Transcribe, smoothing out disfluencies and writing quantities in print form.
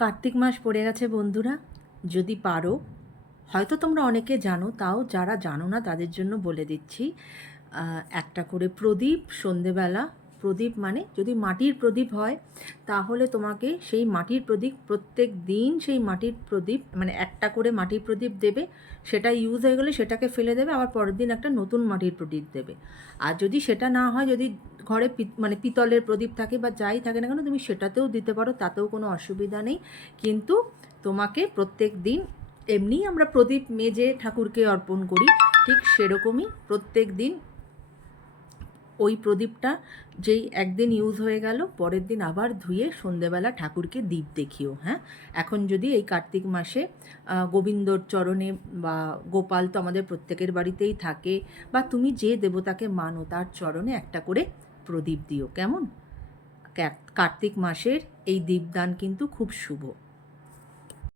কার্তিক মাস পড়ে গেছে বন্ধুরা। যদি পারো, হয়তো তোমরা অনেকে জানো, তাও যারা জানো না তাদের জন্য বলে দিচ্ছি। একটা করে প্রদীপ সন্ধেবেলা, প্রদীপ মানে যদি মাটির প্রদীপ হয় তাহলে তোমাকে সেই মাটির প্রদীপ প্রত্যেক দিন, সেই মাটির প্রদীপ মানে একটা করে মাটির প্রদীপ দেবে। সেটা ইউজ হয়ে গেলে সেটাকে ফেলে দেবে, আবার পরের দিন একটা নতুন মাটির প্রদীপ দেবে। আর যদি সেটা না হয়, যদি ঘরে মানে পিতলের প্রদীপ থাকে বা যাই থাকে না কেন, তুমি সেটাতেও দিতে পারো, তাতেও কোনো অসুবিধা নেই। কিন্তু তোমাকে প্রত্যেক দিন, এমনিই আমরা প্রদীপ মেজে ঠাকুরকে অর্পণ করি, ঠিক সেরকমই প্রত্যেক দিন ওই প্রদীপটা যেই একদিন ইউজ হয়ে গেল, পরের দিন আবার ধুয়ে সন্ধেবেলা ঠাকুরকে দীপ দেখিও। হ্যাঁ, এখন যদি এই কার্তিক মাসে গোবিন্দর চরণে বা গোপাল তো আমাদের প্রত্যেকের বাড়িতেই থাকে, বা তুমি যে দেবতাকে মানো তার চরণে একটা করে প্রদীপ দিও। কেমন? কার্তিক মাসের এই দীপদান কিন্তু খুব শুভ।